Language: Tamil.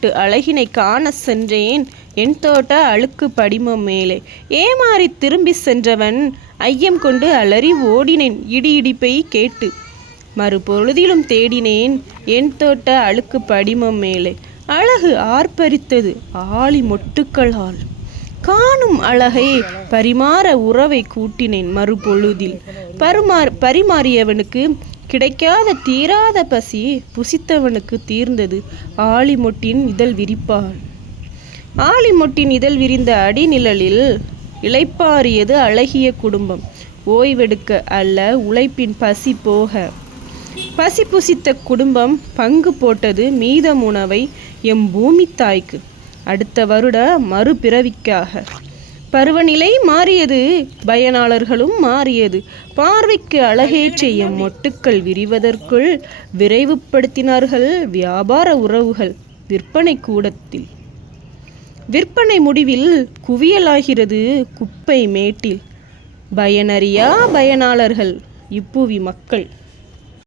மொட்டு அழகினை காண சென்றேன் என் தோட்ட அழுக்கு படிமம் மேலே. ஏமாறி திரும்பி சென்றவன் ஐயம் கொண்டு அலறி ஓடினேன் இடி இடிப்பை கேட்டு. மறுபொழுதிலும் தேடினேன் என் தோட்ட அழுக்கு படிமம் மேலே. அழகு ஆர்ப்பரித்தது ஆழி மொட்டுக்களால். காணும் அழகை பரிமாற உறவை கூட்டினேன் மறுபொழுதில். பரிமாறியவனுக்கு கிடைக்காத தீராத பசி புசித்தவனுக்கு தீர்ந்தது ஆலிமொட்டின் இதழ் விரிப்பால். ஆலிமொட்டின் இதழ் விரிந்த அடிநிழலில் இளைப்பாறியது அழகிய குடும்பம். ஓய்வெடுக்க அல்ல, உழைப்பின் பசி போக. பசி புசித்த குடும்பம் பங்கு போட்டது மீதம் உணவை எம் பூமி தாய்க்கு அடுத்த வருட மறுபிறவிக்காக. பருவநிலை மாறியது, பயனாளர்களும் மாறியது. பார்வைக்கு அழகே செய்யும் மொட்டுக்கள் விரிவதற்குள் விரைவுபடுத்தினார்கள் வியாபார உறவுகள் விற்பனை கூடத்தில். விற்பனை முடிவில் குவியலாகிறது குப்பை மேட்டில். பயனறியா பயனாளர்கள் இப்புவி மக்கள்.